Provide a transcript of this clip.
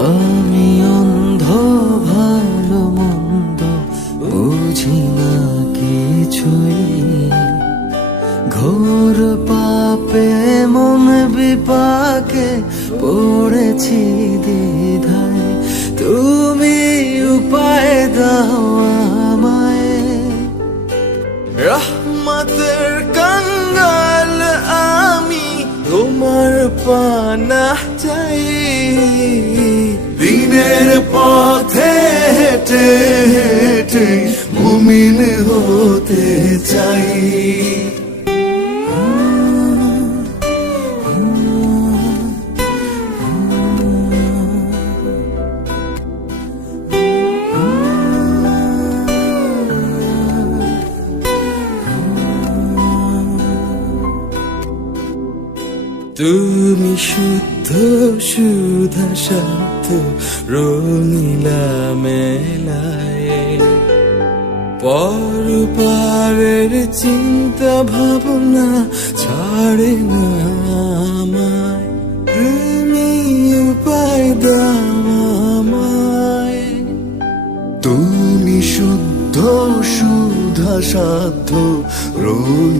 আমি অন্ধ, ভালো মন্দ বুঝি না কিছুই, ঘোর পাপে মন বিপাকে পড়েছি দ্বিধায়। তুমি উপায় দাও আমায়, রহমতের কাঙ্গাল আমি তোমার পানাহ চাই। দিনের পথে হেঁটে হেঁটে মুমিন হতে চাই। তুমি শুদ্ধ সুধা সাধ্য রঙিলা মেলায়, পরপারের চিন্তা ভাবনা ছাড়ে না আমায়। তুমি উপায় দাও আমায়, তুমি শুদ্ধ সুধা সাধ্য রঙিলা